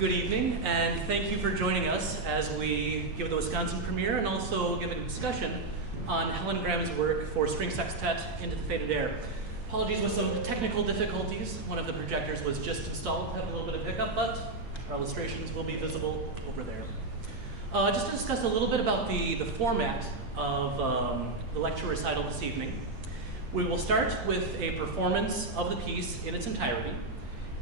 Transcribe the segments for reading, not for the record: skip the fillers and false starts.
Good evening, and thank you for joining us as we give the Wisconsin premiere and also give a discussion on Helen Grime's work for string sextet Into the Faded Air. Apologies with some technical difficulties. One of the projectors was just installed, had a little bit of hiccup, but our illustrations will be visible over there. Just to discuss a little bit about the format of the lecture recital this evening. We will start with a performance of the piece in its entirety.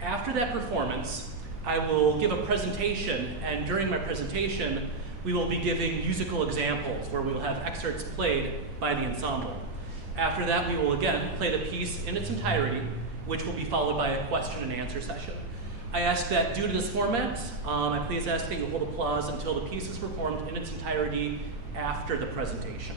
After that performance, I will give a presentation, and during my presentation, we will be giving musical examples where we will have excerpts played by the ensemble. After that, we will again play the piece in its entirety, which will be followed by a question and answer session. I ask that due to this format, I please ask that you hold applause until the piece is performed in its entirety after the presentation.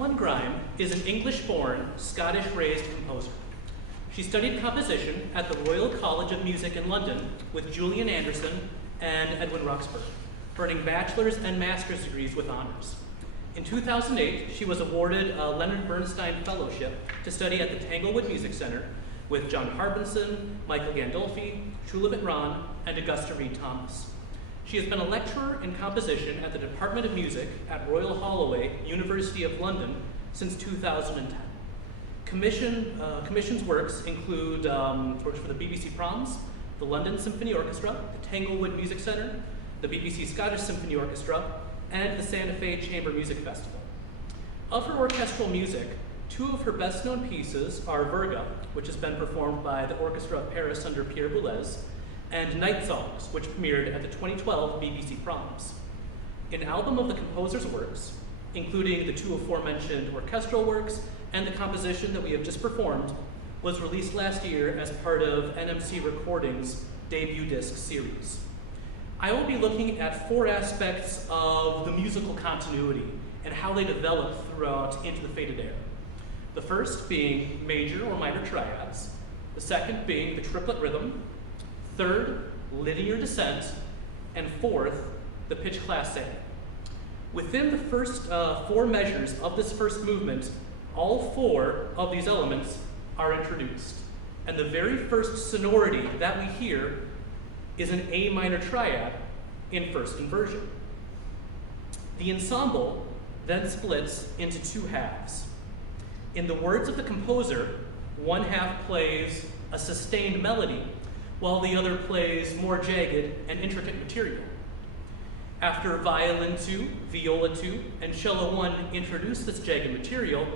Helen Grime is an English-born, Scottish-raised composer. She studied composition at the Royal College of Music in London with Julian Anderson and Edwin Roxburgh, earning bachelor's and master's degrees with honors. In 2008, she was awarded a Leonard Bernstein Fellowship to study at the Tanglewood Music Center with John Harbinson, Michael Gandolfi, Shulamit Ron, and Augusta Reed Thomas. She has been a lecturer in composition at the Department of Music at Royal Holloway, University of London, since 2010. Commission's works include works for the BBC Proms, the London Symphony Orchestra, the Tanglewood Music Center, the BBC Scottish Symphony Orchestra, and the Santa Fe Chamber Music Festival. Of her orchestral music, two of her best-known pieces are Virga, which has been performed by the Orchestra of Paris under Pierre Boulez, and Night Songs, which premiered at the 2012 BBC Proms. An album of the composer's works, including the two aforementioned orchestral works and the composition that we have just performed, was released last year as part of NMC Recordings' debut disc series. I will be looking at four aspects of the musical continuity and how they develop throughout Into the Faded Air. The first being major or minor triads, the second being the triplet rhythm, third, linear descent, and fourth, the pitch class A. Within the first four measures of this first movement, all four of these elements are introduced. And the very first sonority that we hear is an A minor triad in first inversion. The ensemble then splits into two halves. In the words of the composer, one half plays a sustained melody, while the other plays more jagged and intricate material. After violin 2, viola 2, and cello 1 introduce this jagged material,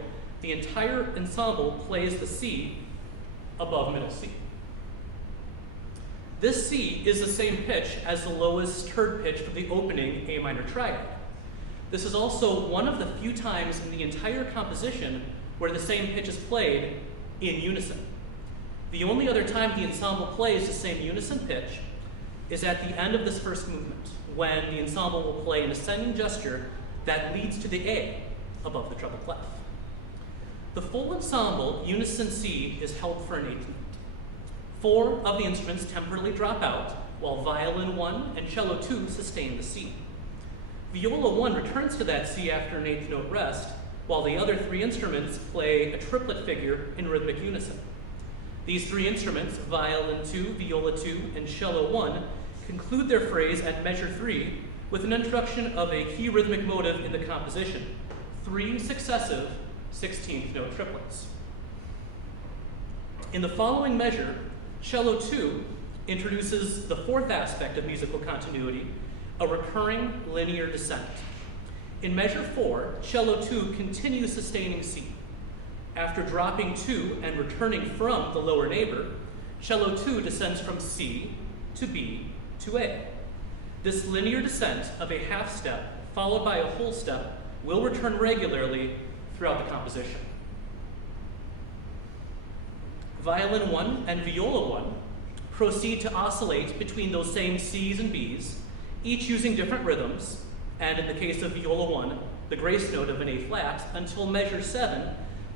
the entire ensemble plays the C above middle C. This C is the same pitch as the lowest third pitch of the opening A minor triad. This is also one of the few times in the entire composition where the same pitch is played in unison. The only other time the ensemble plays the same unison pitch is at the end of this first movement, when the ensemble will play an ascending gesture that leads to the A above the treble clef. The full ensemble unison C is held for an eighth note. Four of the instruments temporarily drop out, while violin 1 and cello 2 sustain the C. Viola 1 returns to that C after an eighth note rest, while the other three instruments play a triplet figure in rhythmic unison. These three instruments, violin 2, viola 2, and cello 1, conclude their phrase at measure 3 with an introduction of a key rhythmic motive in the composition, 3 successive 16th note triplets. In the following measure, cello 2 introduces the fourth aspect of musical continuity, a recurring linear descent. In measure 4, cello 2 continues sustaining C. After dropping 2 and returning from the lower neighbor, cello 2 descends from C to B to A. This linear descent of a half step followed by a whole step will return regularly throughout the composition. Violin 1 and viola 1 proceed to oscillate between those same C's and B's, each using different rhythms, and in the case of viola 1, the grace note of an A flat, until measure 7,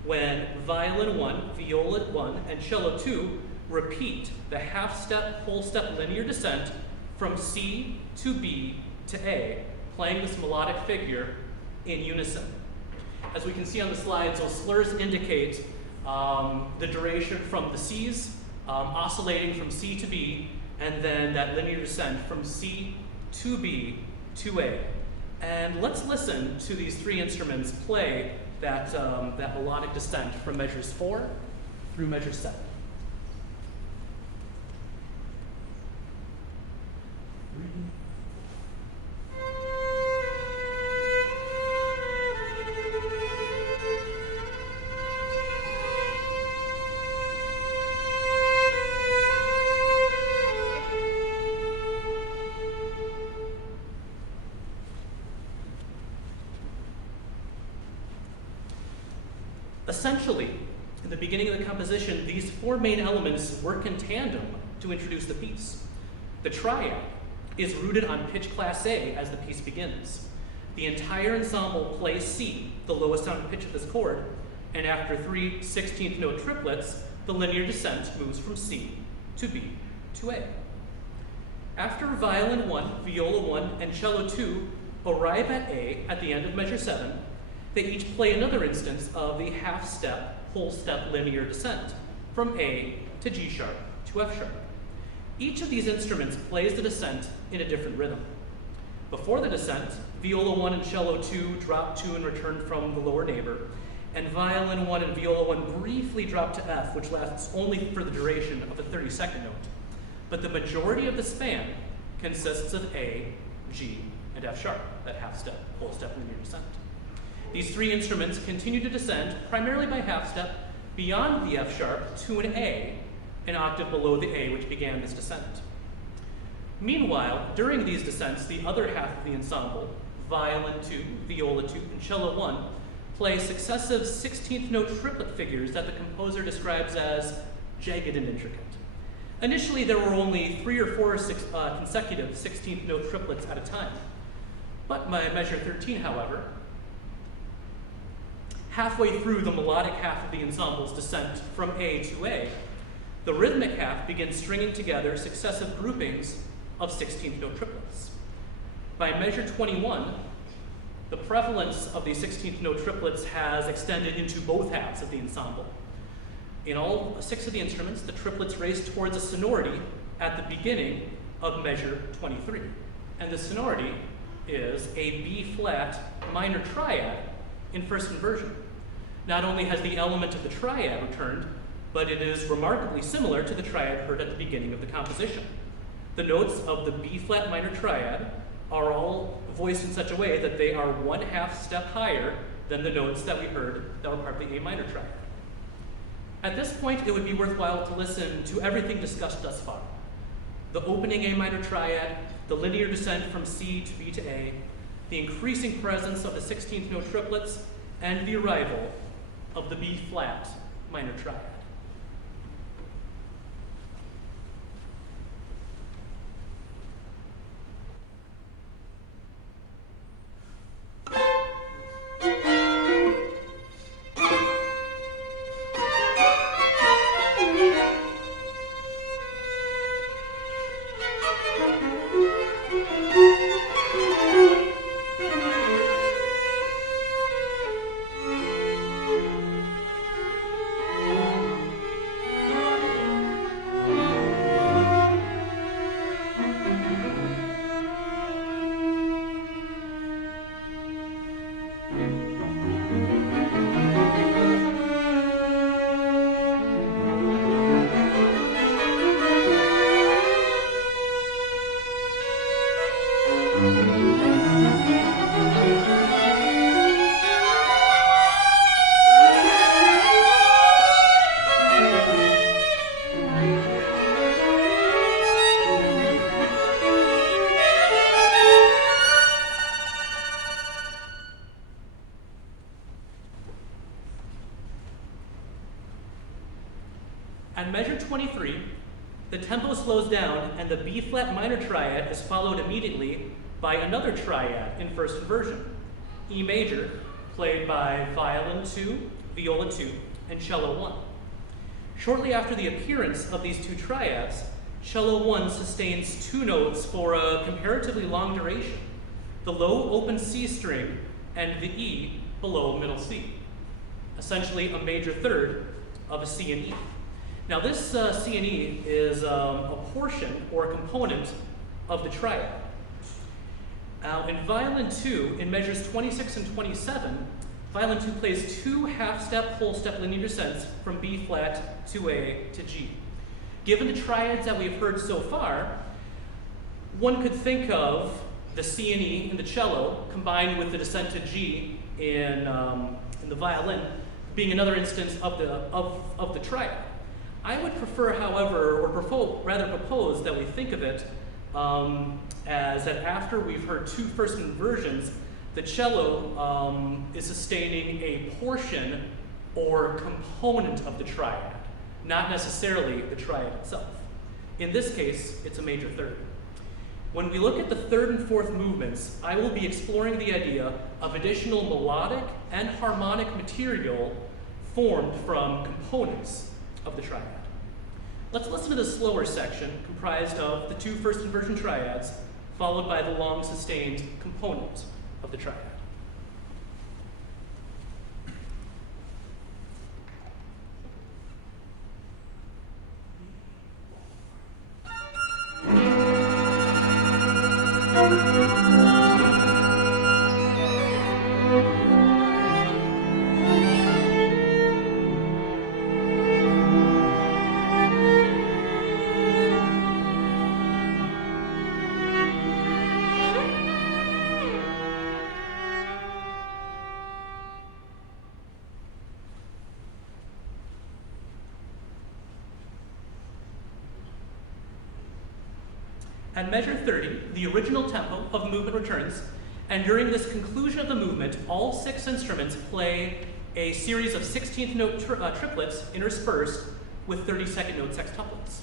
when violin 1, viola 1, and cello 2 repeat the half step, whole step linear descent from C to B to A, playing this melodic figure in unison. As we can see on the slides, those slurs indicate the duration from the C's, oscillating from C to B, and then that linear descent from C to B to A. And let's listen to these three instruments play that melodic descent from measures 4 through measure 7. Essentially, in the beginning of the composition, these four main elements work in tandem to introduce the piece. The triad is rooted on pitch class A as the piece begins. the entire ensemble plays C, the lowest sounding pitch of this chord, and after 3 16th note triplets, the linear descent moves from C to B to A. After violin 1, viola 1, and cello 2 arrive at A at the end of measure 7, they each play another instance of the half-step, whole-step linear descent from A to G sharp to F sharp. Each of these instruments plays the descent in a different rhythm. Before the descent, viola 1 and cello 2 drop to and return from the lower neighbor, and violin 1 and viola 1 briefly drop to F, which lasts only for the duration of the 32nd note. But the majority of the span consists of A, G, and F sharp, that half-step, whole-step linear descent. These three instruments continue to descend, primarily by half-step, beyond the F sharp to an A, an octave below the A which began this descent. Meanwhile, during these descents, the other half of the ensemble, violin 2, viola 2, and cello 1, play successive 16th note triplet figures that the composer describes as jagged and intricate. Initially, there were only 3 or 4 consecutive 16th note triplets at a time. But by measure 13, however, halfway through the melodic half of the ensemble's descent from A to A, the rhythmic half begins stringing together successive groupings of 16th note triplets. By measure 21, the prevalence of the 16th note triplets has extended into both halves of the ensemble. In all 6 of the instruments, the triplets race towards a sonority at the beginning of measure 23. And the sonority is a B-flat minor triad in first inversion. Not only has the element of the triad returned, but it is remarkably similar to the triad heard at the beginning of the composition. The notes of the B-flat minor triad are all voiced in such a way that they are 1/2 step higher than the notes that we heard that were part of the A minor triad. At this point, it would be worthwhile to listen to everything discussed thus far. The opening A minor triad, the linear descent from C to B to A, the increasing presence of the 16th note triplets, and the arrival of the B-flat minor triad. At measure 23, the tempo slows down and the B-flat minor triad is followed immediately by another triad in first inversion, E major, played by violin 2, viola 2, and cello 1. Shortly after the appearance of these two triads, cello 1 sustains 2 notes for a comparatively long duration, the low open C string and the E below middle C, essentially a major third of a C and E. Now this C and E is a portion or a component of the triad. In violin 2, in measures 26 and 27, violin 2 plays 2 half-step, whole-step linear descents from B-flat to A to G. Given the triads that we've heard so far, one could think of the C and E in the cello combined with the descent to G in the violin being another instance of the triad. I would prefer, however, or rather propose that we think of it as that after we've heard 2 first inversions, the cello is sustaining a portion or component of the triad, not necessarily the triad itself. In this case, it's a major third. When we look at the third and fourth movements, I will be exploring the idea of additional melodic and harmonic material formed from components of the triad. Let's listen to the slower section comprised of the two first inversion triads, followed by the long sustained component of the triad. At measure 30, the original tempo of movement returns, and during this conclusion of the movement, all 6 instruments play a series of 16th note triplets interspersed with 32nd note sextuplets.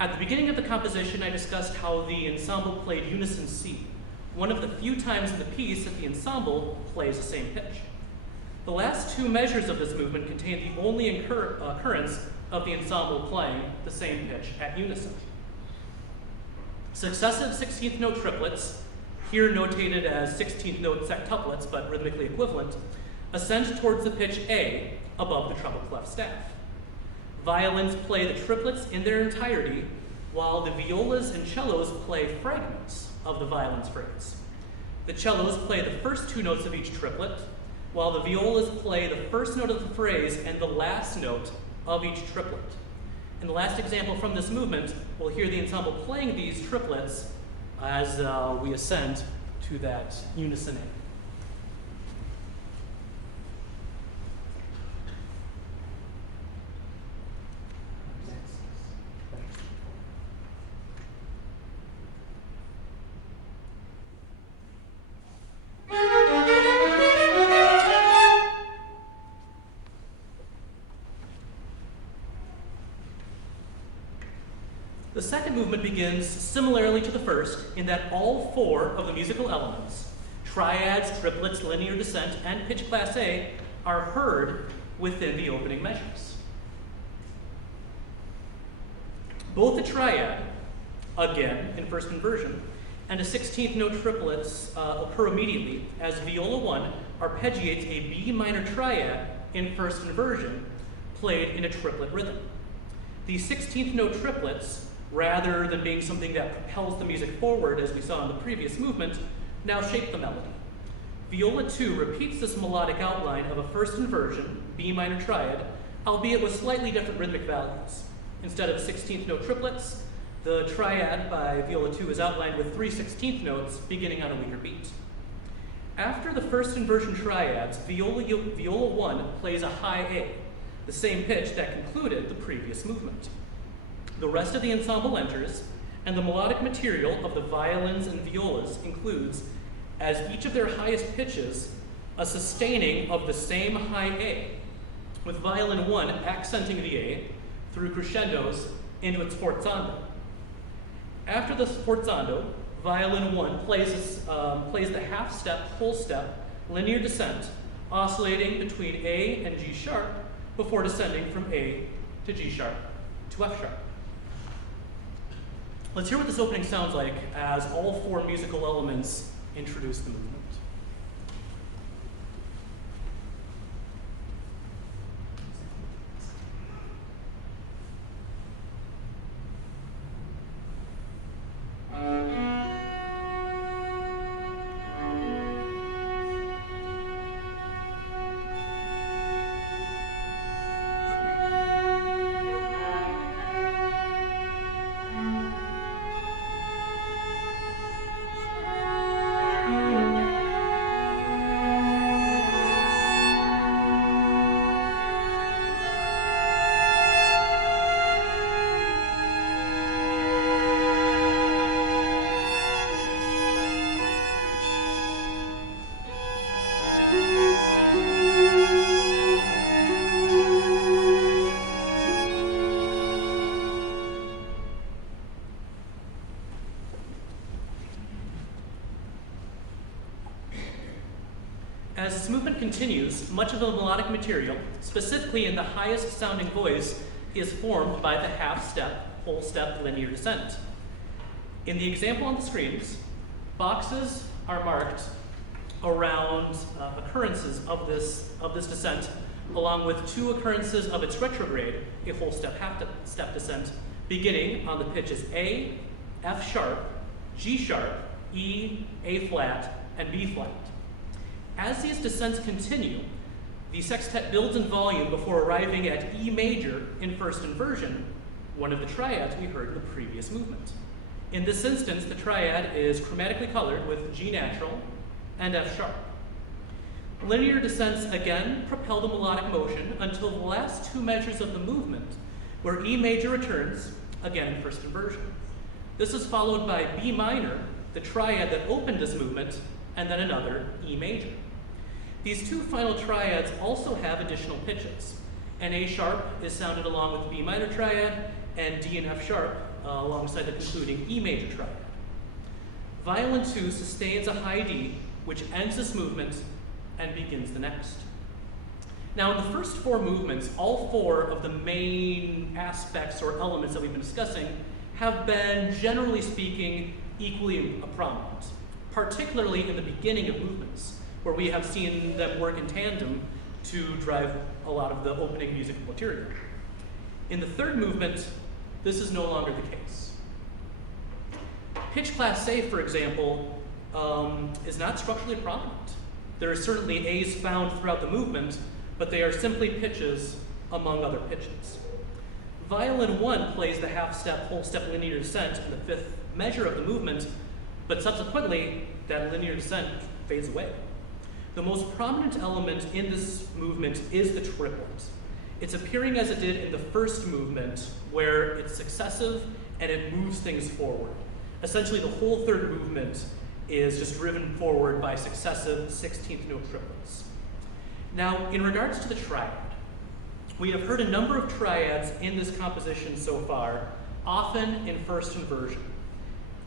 At the beginning of the composition, I discussed how the ensemble played unison C, one of the few times in the piece that the ensemble plays the same pitch. The last 2 measures of this movement contain the only occurrence of the ensemble playing the same pitch at unison. Successive 16th note triplets, here notated as 16th note sextuplets but rhythmically equivalent, ascend towards the pitch A above the treble clef staff. Violins play the triplets in their entirety, while the violas and cellos play fragments of the violin's phrase. The cellos play the first 2 notes of each triplet, while the violas play the first note of the phrase and the last note of each triplet. In the last example from this movement, we'll hear the ensemble playing these triplets as we ascend to that unison A. The second movement begins similarly to the first in that all 4 of the musical elements, triads, triplets, linear descent, and pitch class A, are heard within the opening measures. Both a triad, again in first inversion, and a 16th note triplets occur immediately as viola 1 arpeggiates a B minor triad in first inversion, played in a triplet rhythm. The 16th note triplets, rather than being something that propels the music forward as we saw in the previous movement, now shape the melody. Viola 2 repeats this melodic outline of a first inversion, B minor triad, albeit with slightly different rhythmic values. Instead of 16th note triplets, the triad by viola 2 is outlined with 3 16th notes beginning on a weaker beat. After the first inversion triads, viola 1 plays a high A, the same pitch that concluded the previous movement. The rest of the ensemble enters, and the melodic material of the violins and violas includes, as each of their highest pitches, a sustaining of the same high A, with violin 1 accenting the A through crescendos into its forzando. After the forzando, violin 1 plays the half step, whole step, linear descent, oscillating between A and G sharp before descending from A to G sharp to F sharp. Let's hear what this opening sounds like as all 4 musical elements introduce the movement. As this movement continues, much of the melodic material, specifically in the highest sounding voice, is formed by the half-step, whole-step linear descent. In the example on the screens, boxes are marked around occurrences of this descent, along with 2 occurrences of its retrograde, a whole-step, half-step descent, beginning on the pitches A, F sharp, G sharp, E, A flat, and B flat. As these descents continue, the sextet builds in volume before arriving at E major in first inversion, one of the triads we heard in the previous movement. In this instance, the triad is chromatically colored with G natural and F sharp. Linear descents again propel the melodic motion until the last 2 measures of the movement, where E major returns, again in first inversion. This is followed by B minor, the triad that opened this movement, and then another E major. These 2 final triads also have additional pitches. An A sharp is sounded along with the B minor triad, and D and F sharp alongside the concluding E major triad. Violin 2 sustains a high D, which ends this movement and begins the next. Now, in the first 4 movements, all 4 of the main aspects or elements that we've been discussing have been, generally speaking, equally prominent, particularly in the beginning of movements, where we have seen them work in tandem to drive a lot of the opening musical material. In the 3rd movement, this is no longer the case. Pitch class A, for example, is not structurally prominent. There are certainly A's found throughout the movement, but they are simply pitches among other pitches. Violin 1 plays the half-step, whole-step linear descent in the 5th measure of the movement, but subsequently, that linear descent fades away. The most prominent element in this movement is the triplet. It's appearing as it did in the first movement, where it's successive and it moves things forward. Essentially, the whole 3rd movement is just driven forward by successive 16th note triplets. Now, in regards to the triad, we have heard a number of triads in this composition so far, often in first inversion.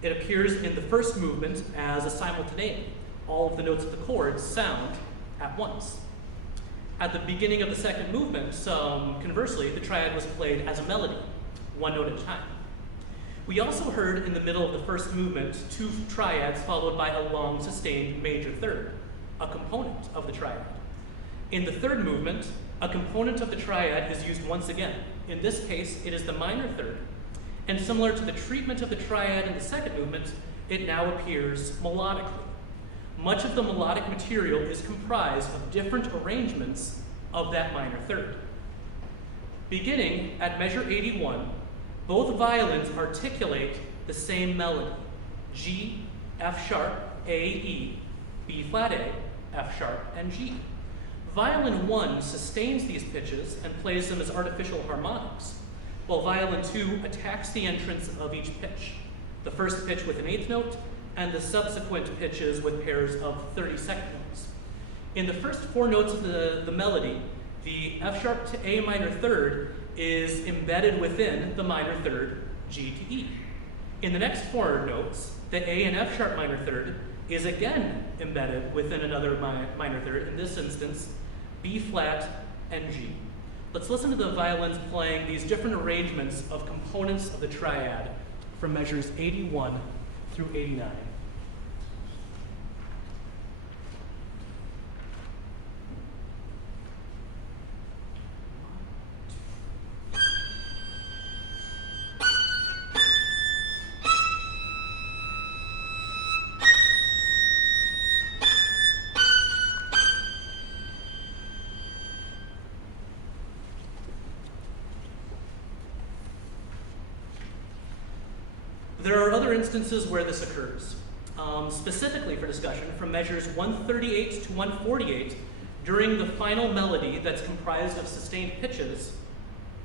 It appears in the first movement as a simultaneity. All of the notes of the chords sound at once. At the beginning of the second movement, conversely, the triad was played as a melody, 1 note at a time. We also heard in the middle of the first movement 2 triads followed by a long sustained major 3rd, a component of the triad. In the 3rd movement, a component of the triad is used once again. In this case, it is the minor 3rd, and similar to the treatment of the triad in the second movement, it now appears melodically. Much of the melodic material is comprised of different arrangements of that minor 3rd. Beginning at measure 81, both violins articulate the same melody, G, F sharp, A, E, B flat A, F sharp, and G. Violin 1 sustains these pitches and plays them as artificial harmonics, while violin 2 attacks the entrance of each pitch, the first pitch with an 8th note, and the subsequent pitches with pairs of 32nd notes. In the first 4 notes of the melody, the F sharp to A minor 3rd is embedded within the minor 3rd, G to E. In the next 4 notes, the A and F sharp minor 3rd is again embedded within another minor 3rd, in this instance, B flat and G. Let's listen to the violins playing these different arrangements of components of the triad from measures 81 through 89. There are other instances where this occurs. Specifically for discussion, from measures 138 to 148, during the final melody that's comprised of sustained pitches,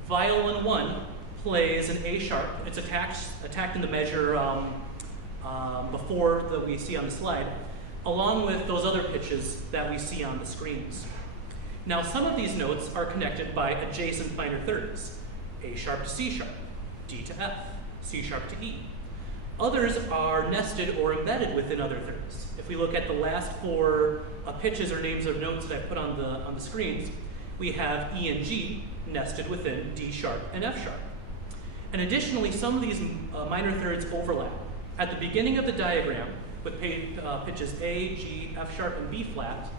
violin 1 plays an A sharp. It's attacked in the measure before that we see on the slide, along with those other pitches that we see on the screens. Now, some of these notes are connected by adjacent minor 3rds, A sharp to C sharp, D to F, C sharp to E. Others are nested or embedded within other thirds. If we look at the last four pitches or names of notes that I put on the screens, we have E and G nested within D sharp and F sharp. And additionally, some of these minor thirds overlap. At the beginning of the diagram, with pitches A, G, F sharp, and B flat,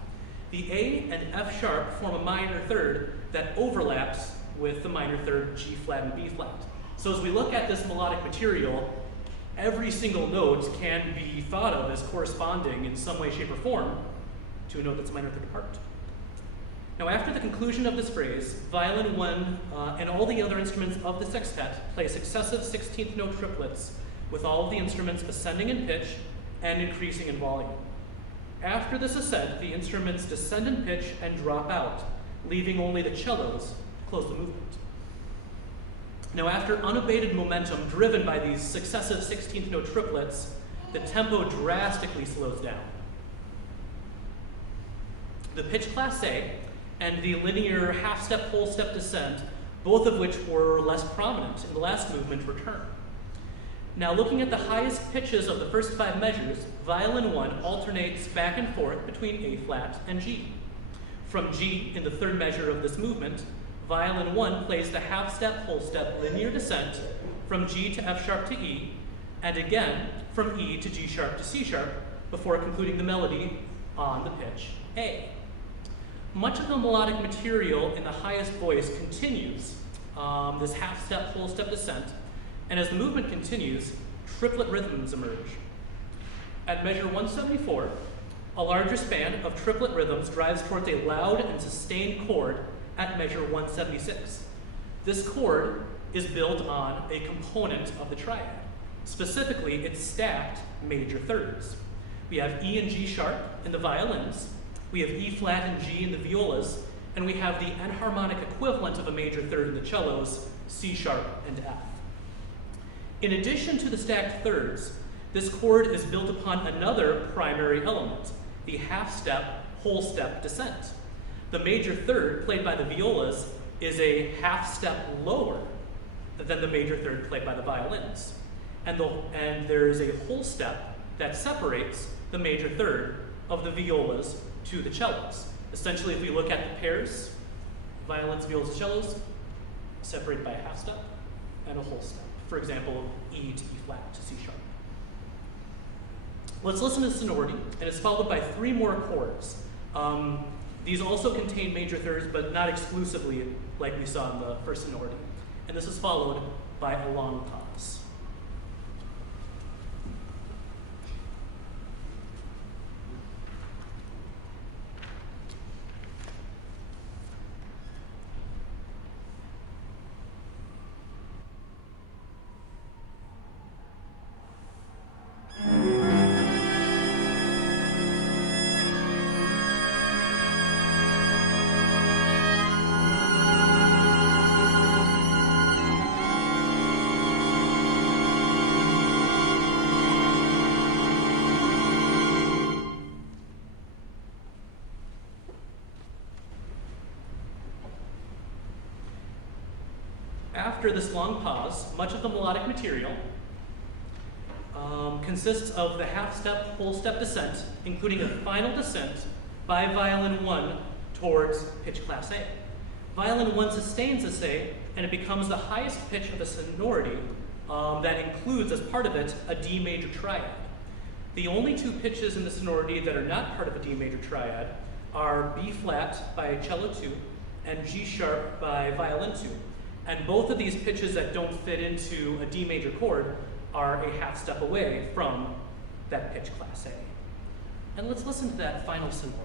the A and F sharp form a minor third that overlaps with the minor third G flat and B flat. So as we look at this melodic material, every single note can be thought of as corresponding in some way, shape, or form to a note that's minor third apart. Now, after the conclusion of this phrase, violin 1 and all the other instruments of the sextet play successive 16th note triplets with all of the instruments ascending in pitch and increasing in volume. After this ascent, the instruments descend in pitch and drop out, leaving only the cellos to close the movement. Now, after unabated momentum driven by these successive 16th note triplets, the tempo drastically slows down. The pitch class A and the linear half-step, whole-step descent, both of which were less prominent in the last movement, return. Now, looking at the highest pitches of the first 5 measures, violin 1 alternates back and forth between A flat and G. From G, in the third measure of this movement, violin 1 plays the half-step, whole-step linear descent from G to F sharp to E, and again from E to G sharp to C sharp, before concluding the melody on the pitch A. Much of the melodic material in the highest voice continues this half-step, whole-step descent, and as the movement continues, triplet rhythms emerge. At measure 174, a larger span of triplet rhythms drives towards a loud and sustained chord at measure 176. This chord is built on a component of the triad. Specifically, its stacked major thirds. We have E and G sharp in the violins, we have E flat and G in the violas, and we have the enharmonic equivalent of a major third in the cellos, C sharp and F. In addition to the stacked thirds, this chord is built upon another primary element, the half-step, whole-step descent. The major third played by the violas is a half-step lower than the major third played by the violins. And there is a whole step that separates the major third of the violas to the cellos. Essentially, if we look at the pairs, violins, violas, cellos, separated by a half step and a whole step. For example, E to E flat to C sharp. Let's listen to the sonority, and it's followed by 3 more chords. These also contain major thirds, but not exclusively like we saw in the first sonority. And this is followed by a long pause. After this long pause, much of the melodic material consists of the half-step, whole-step descent, including a final descent by violin 1 towards pitch class A. Violin 1 sustains this A, and it becomes the highest pitch of a sonority that includes, as part of it, a D major triad. The only 2 pitches in the sonority that are not part of a D major triad are B flat by cello 2 and G sharp by violin 2. And both of these pitches that don't fit into a D major chord are a half step away from that pitch class A. And let's listen to that final sonority.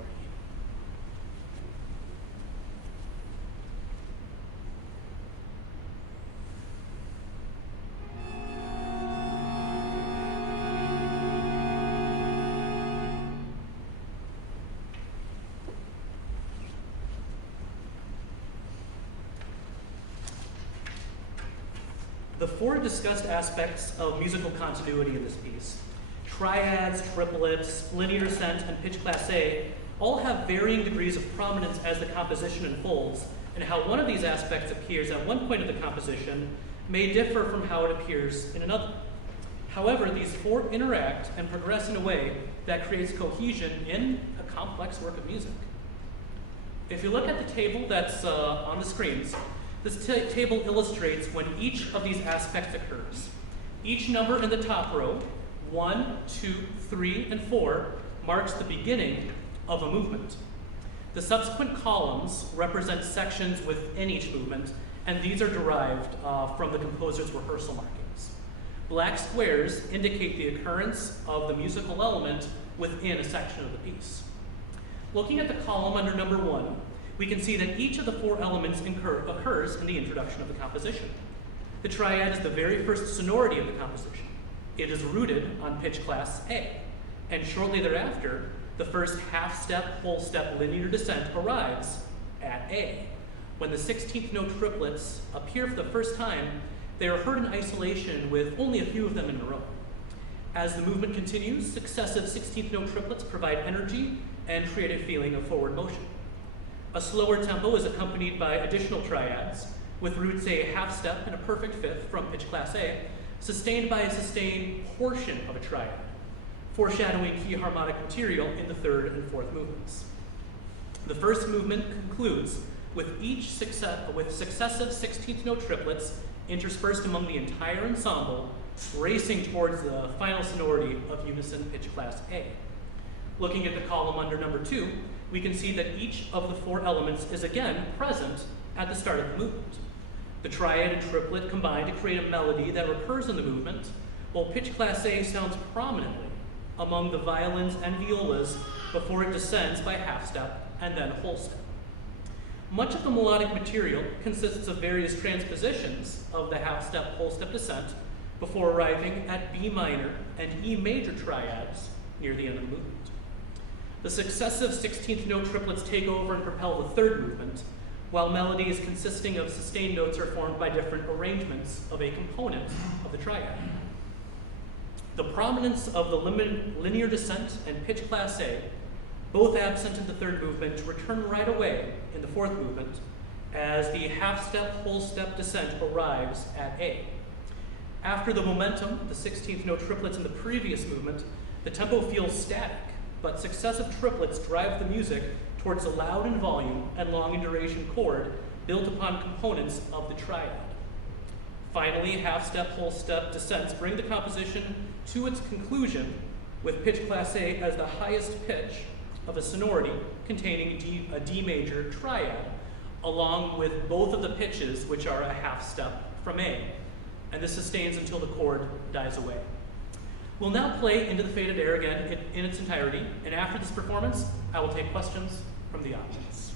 The 4 discussed aspects of musical continuity in this piece, triads, triplets, linear ascent, and pitch class A, all have varying degrees of prominence as the composition unfolds, and how one of these aspects appears at one point of the composition may differ from how it appears in another. However, these four interact and progress in a way that creates cohesion in a complex work of music. If you look at the table that's on the screens, this table illustrates when each of these aspects occurs. Each number in the top row, 1, 2, 3, and 4, marks the beginning of a movement. The subsequent columns represent sections within each movement, and these are derived from the composer's rehearsal markings. Black squares indicate the occurrence of the musical element within a section of the piece. Looking at the column under number 1, we can see that each of the four elements occurs in the introduction of the composition. The triad is the very first sonority of the composition. It is rooted on pitch class A, and shortly thereafter, the first half-step, whole-step linear descent arrives at A. When the 16th note triplets appear for the first time, they are heard in isolation with only a few of them in a row. As the movement continues, successive 16th note triplets provide energy and create a feeling of forward motion. A slower tempo is accompanied by additional triads, with roots a half step and a perfect fifth from pitch class A, sustained by a sustained portion of a triad, foreshadowing key harmonic material in the third and fourth movements. The first movement concludes with successive 16th note triplets interspersed among the entire ensemble, racing towards the final sonority of unison pitch class A. Looking at the column under number 2, we can see that each of the four elements is again present at the start of the movement. The triad and triplet combine to create a melody that recurs in the movement, while pitch class A sounds prominently among the violins and violas before it descends by half step and then whole step. Much of the melodic material consists of various transpositions of the half step, whole step descent before arriving at B minor and E major triads near the end of the movement. The successive 16th note triplets take over and propel the third movement, while melodies consisting of sustained notes are formed by different arrangements of a component of the triad. The prominence of the linear descent and pitch class A, both absent in the third movement, return right away in the fourth movement as the half-step, whole-step descent arrives at A. After the momentum, the 16th note triplets in the previous movement, the tempo feels static, but successive triplets drive the music towards a loud in volume and long in duration chord built upon components of the triad. Finally, half-step, whole-step descents bring the composition to its conclusion with pitch class A as the highest pitch of a sonority containing a D major triad, along with both of the pitches, which are a half step from A. And this sustains until the chord dies away. We'll now play Into the Faded Air again in its entirety, and after this performance, I will take questions from the audience.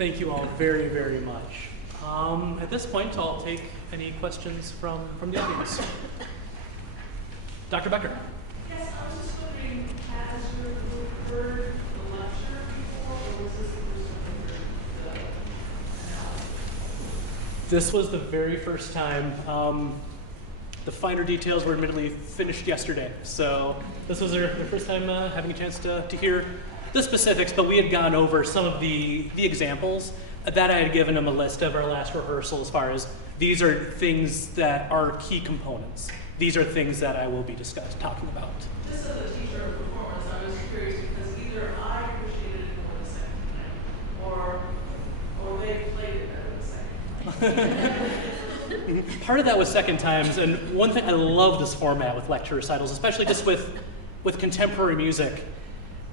Thank you all very, very much. At this point, I'll take any questions from the audience. Dr. Becker. Yes, I was just wondering, has your group heard the lecture before, or was this the first time you heard the analysis? This was the very first time. The finer details were admittedly finished yesterday, so this was their first time having a chance to hear the specifics, but we had gone over some of the examples That I had given him a list of our last rehearsal as far as these are things that are key components. These are things that I will be talking about. Just as a teacher of performance, I was curious because either I appreciated it more the second time, or they played it better the second time. Part of that was second times, and one thing I love this format with lecture recitals, especially just with contemporary music.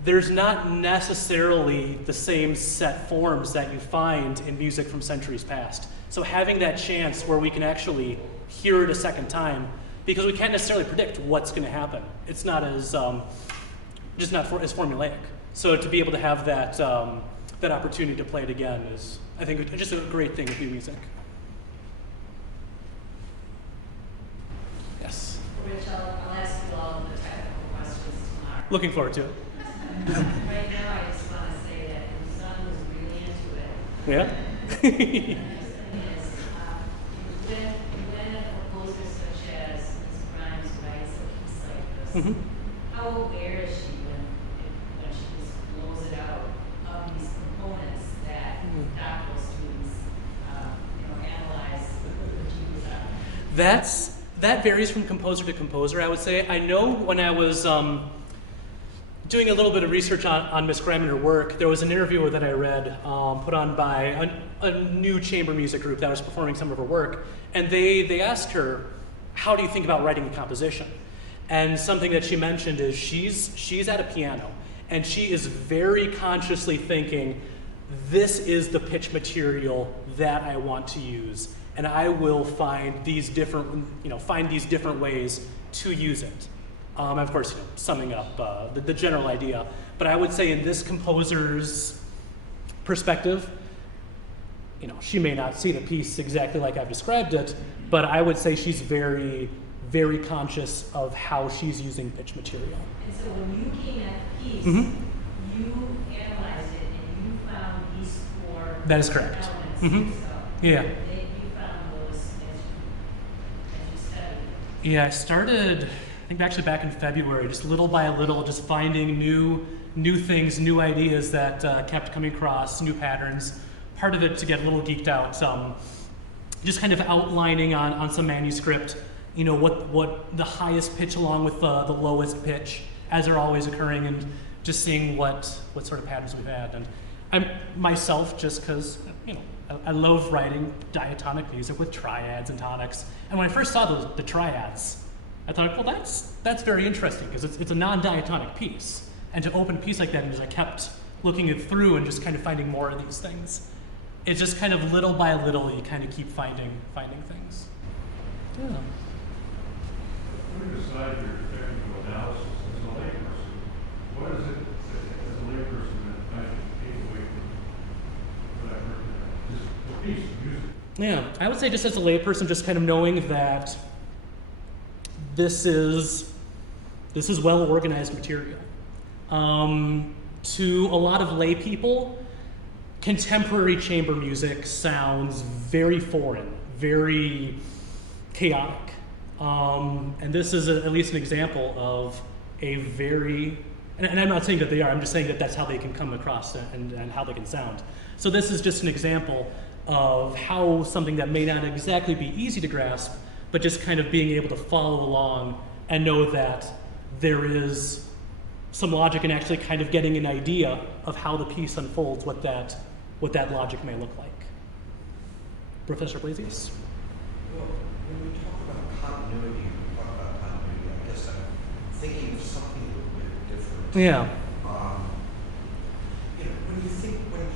There's not necessarily the same set forms that you find in music from centuries past. So having that chance where we can actually hear it a second time, because we can't necessarily predict what's going to happen. It's not as as formulaic. So to be able to have that that opportunity to play it again is, I think, just a great thing with new music. Yes. Rich, I'll ask you all the technical questions tomorrow. Looking forward to it. Right now, I just want to say that your son was really into it. Yeah. The thing is, when a composer such as Ms. Grimes writes a piece like this, how aware is she when she just blows it out of these components that doctoral students, analyze the cues out? That varies from composer to composer, I would say. I know when I was doing a little bit of research on Miss Grime and her work, there was an interview that I read put on by a new chamber music group that was performing some of her work, and they asked her, how do you think about writing a composition? And something that she mentioned is she's at a piano, and she is very consciously thinking, this is the pitch material that I want to use, and I will find these different ways to use it. Of course, summing up the general idea. But I would say in this composer's perspective, she may not see the piece exactly like I've described it, but I would say she's very, very conscious of how she's using pitch material. And so when you came at the piece, you analyzed it and you found these four That is correct. elements. So Yeah. you found those as you studied. Yeah, I started, I think actually back in February, just little by little, just finding new things, new ideas that kept coming across, new patterns. Part of it to get a little geeked out, just kind of outlining on some manuscript, what the highest pitch along with the lowest pitch as they're always occurring, and just seeing what sort of patterns we've had. And I'm myself, just because I love writing diatonic music with triads and tonics. And when I first saw the triads, I thought, well, that's very interesting because it's a non-diatonic piece. And to open a piece like that, and as I kept looking it through and just kind of finding more of these things, it's just kind of little by little you kind of keep finding things. Yeah. Putting aside your technical analysis as a layperson, what is it as a layperson that might take away from what I've heard today? Just the piece of music. Yeah, I would say just as a layperson, just kind of knowing that this is well-organized material. To a lot of lay people, contemporary chamber music sounds very foreign, very chaotic. And this is at least an example of a very, and I'm not saying that they are, I'm just saying that that's how they can come across and how they can sound. So this is just an example of how something that may not exactly be easy to grasp, but just kind of being able to follow along and know that there is some logic and actually kind of getting an idea of how the piece unfolds, what that logic may look like. Professor Blasius? Well, when we talk about continuity, I guess I'm thinking of something a little bit different. Yeah. When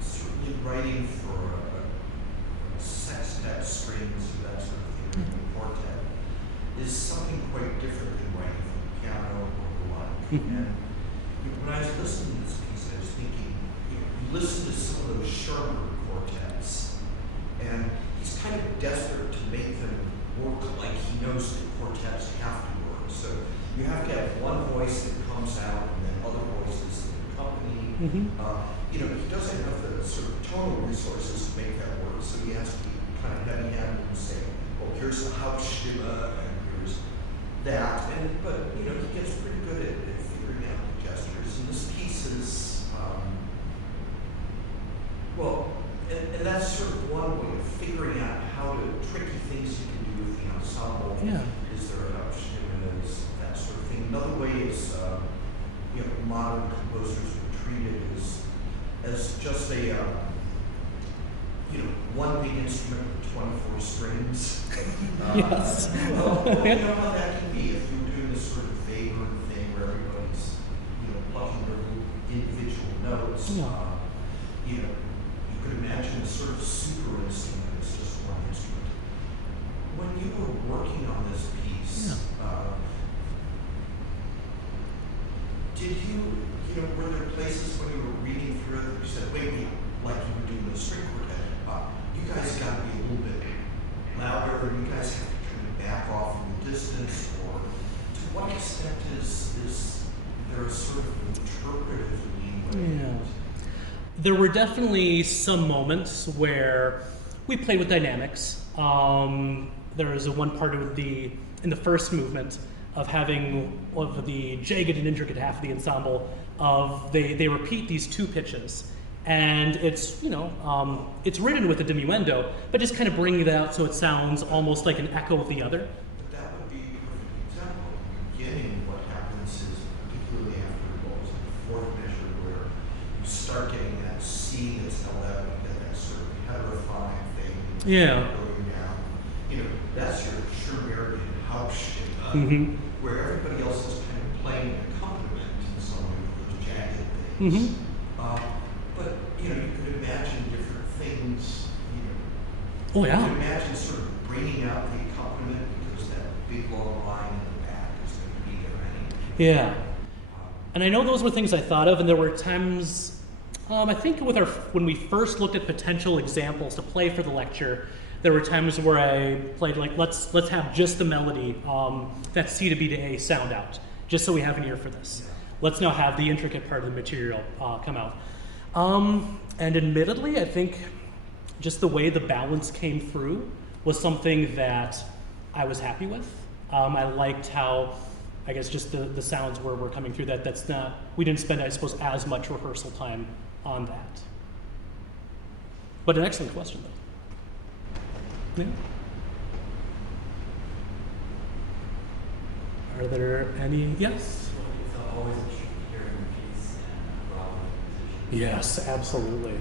certainly writing for a sextet, strings, that sort of thing, a quartet, is something quite different than writing for the piano or the like. And when I was listening to this piece, I was thinking, you listen to some of those Shermer quartets, and he's kind of desperate to make them work like he knows that quartets have to work. So you have to have one voice that comes out and then other voices that accompany. He doesn't have the sort of tonal resources to make that work, so he has to be kind of heavy-handed and say, well, here's the Hauptstimme and here's that. But he gets pretty good at figuring out the gestures. And this piece is Well, and that's sort of one way of figuring out how to tricky things you can do with the ensemble. Yeah. Is there enough stimulus, that sort of thing. Another way is, modern composers would treat it as just a, one big instrument with 24 strings. Yes. Well, you know how that can be if you're doing this sort of vagrant thing where everybody's, plucking their little individual notes. Yeah. You could imagine a sort of super instrument as just one instrument. When you were working on this piece, did were there places when you were reading through it that you said, wait, like you were doing with the string quartet, you guys got to be a little bit louder, you guys have to kind of back off in the distance, or to what extent is there a sort of interpretive leeway? Yeah. There were definitely some moments where we played with dynamics. There was one part in the first movement of having of the jagged and intricate half of the ensemble of they repeat these two pitches, and it's it's written with a diminuendo, but just kind of bringing it out so it sounds almost like an echo of the other. But that would be a perfect example. In the beginning, what happens is, particularly after what was the fourth measure, where you start getting that C that's held out, you get that sort of heterofonic thing. Yeah. Going down. That's your Schubert and Hauptstimme, Mm-hmm. where everybody else is kind of playing an accompaniment in some way with those jagged things. Mm-hmm. But you could imagine different things. Oh yeah. You could imagine sort of bringing out the accompaniment because that big long line in the back is going to be there anyway. Yeah. And I know those were things I thought of, and there were times, I think when we first looked at potential examples to play for the lecture, there were times where I played like, let's have just the melody, that C to B to A sound out, just so we have an ear for this. Let's now have the intricate part of the material come out. And admittedly, I think just the way the balance came through was something that I was happy with. I liked how, I guess, just the sounds were coming through. We didn't spend, I suppose, as much rehearsal time on that. But an excellent question, though. Yeah. Are there any? Yes? It's always a tricky hearing piece and a problem with musicians. Yes, absolutely.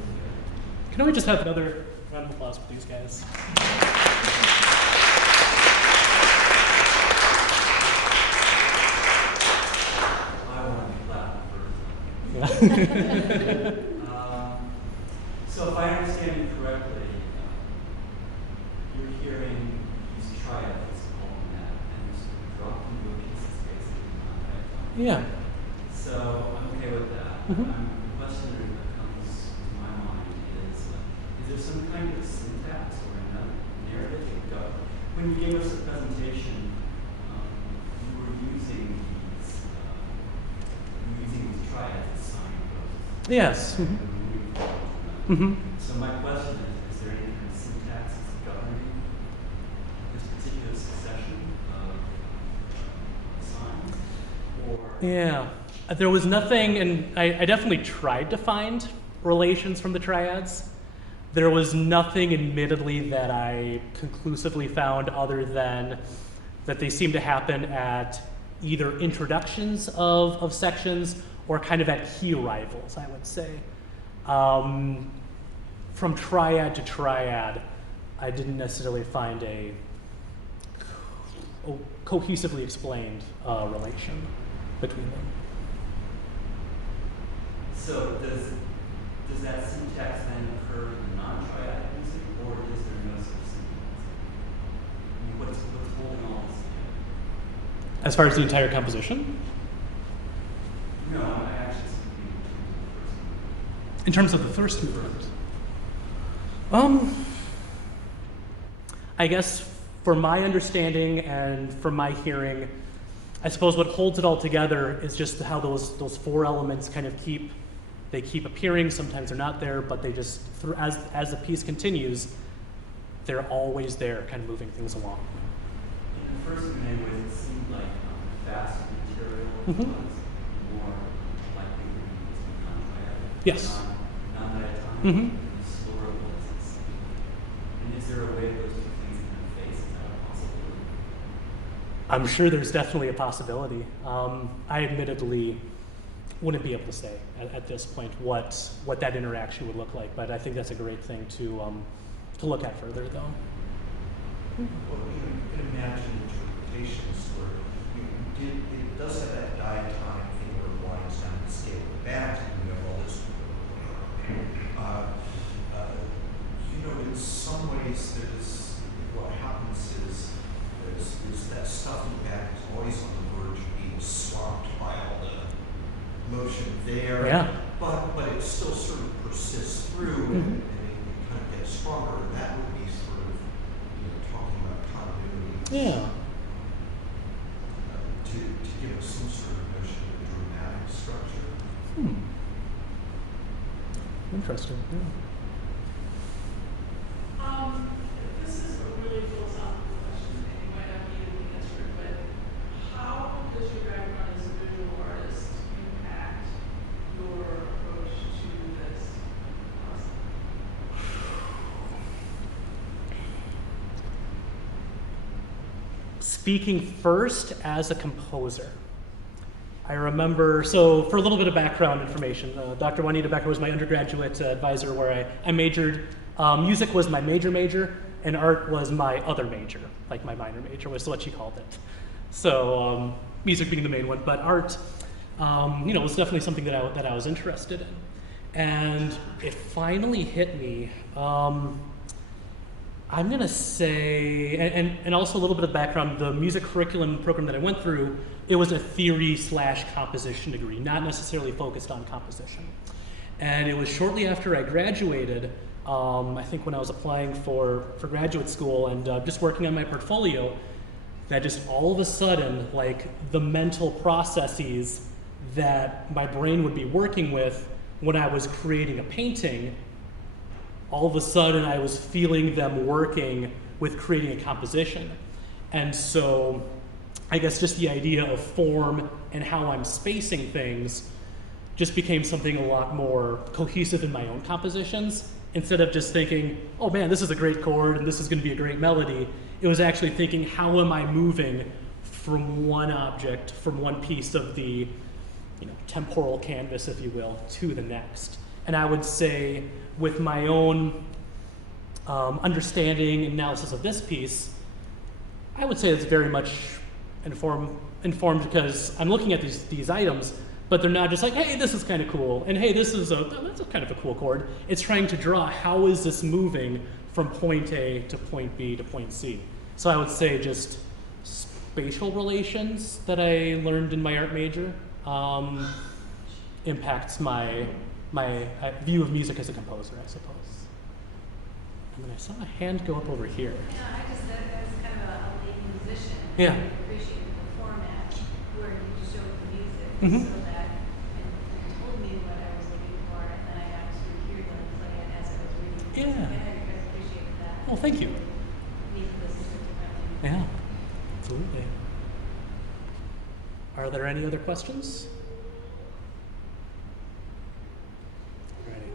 Can we just have another round of applause for these guys? I want to be loud first. So if I understand you correctly, you're hearing these triads calling that, and you're dropping into a piece that's basically non-diatonic. Yeah. So I'm okay with that. Mhm. The question that comes to my mind is there some kind of syntax or a narrative you got? When you gave us the presentation, you were using these triads as signposts. Yes. And moving forward from that. Mm-hmm. So my question is there any kind of syntax that's governing this particular succession of signs? Or Yeah. There was nothing, and I definitely tried to find relations from the triads. There was nothing, admittedly, that I conclusively found other than that they seem to happen at either introductions of sections or kind of at key arrivals, I would say. From triad to triad, I didn't necessarily find a cohesively explained relation between them. so does that syntax then occur in the non-triad music, or is there no such syntax? I mean, what's holding all this together? As far as the entire composition? No, I actually speaking In terms of the first movement? I guess for my understanding and from my hearing, I suppose what holds it all together is just how those four elements kind of keep appearing. Sometimes they're not there, but they just, as the piece continues, they're always there, kind of moving things along. In the first many ways, it seemed like fast material Mhm. was more likely to be non-triad. Yes. Non-diatonic. Mhm. You Is there a way those two things can interface? Is that a possibility? I'm sure there's definitely a possibility. I admittedly wouldn't be able to say at this point what that interaction would look like, but I think that's a great thing to look at further, though. Well, you can imagine interpretations where it does have that diatonic thing where it winds down the scale of the back, and you have all this. In some ways, what happens is that stuff in the back is always on the verge of being swamped by all the motion there. Yeah. But it still sort of persists through, and it kind of gets stronger. And that would be sort of, talking about continuity. Yeah. To give us some sort of notion of dramatic structure. Interesting. Yeah. This is a really philosophical question, and you might not be able to answer it, but how does your background as a visual artist impact your approach to this process? Speaking first as a composer, I remember, so for a little bit of background information, Dr. Juanita Becker was my undergraduate advisor where I majored. Music was my major, and art was my other major, like my minor major was what she called it. So music being the main one, but art, was definitely something that I was interested in. And it finally hit me. I'm gonna say, and also a little bit of background, the music curriculum program that I went through, it was a theory/composition degree, not necessarily focused on composition. And it was shortly after I graduated, I think when I was applying for graduate school and just working on my portfolio, that just all of a sudden, like the mental processes that my brain would be working with when I was creating a painting, all of a sudden I was feeling them working with creating a composition. And so I guess just the idea of form and how I'm spacing things just became something a lot more cohesive in my own compositions. Instead of just thinking, oh man, this is a great chord and this is going to be a great melody, it was actually thinking, how am I moving from one object, from one piece of the temporal canvas, if you will, to the next. And I would say with my own understanding and analysis of this piece, I would say it's very much informed because I'm looking at these items, but they're not just like, hey, this is kind of cool, and hey, that's a kind of a cool chord. It's trying to draw how is this moving from point A to point B to point C. So I would say just spatial relations that I learned in my art major impacts my view of music as a composer, I suppose. And then I saw a hand go up over here. Yeah, that was kind of a late musician. Yeah. I appreciated the format where you showed the music Mhm. so that it told me what I was looking for, and then I got to hear them play it as I was reading. Yeah. And I appreciated that. Well, thank you. Need to listen to differently. Yeah, absolutely. Are there any other questions? Ready.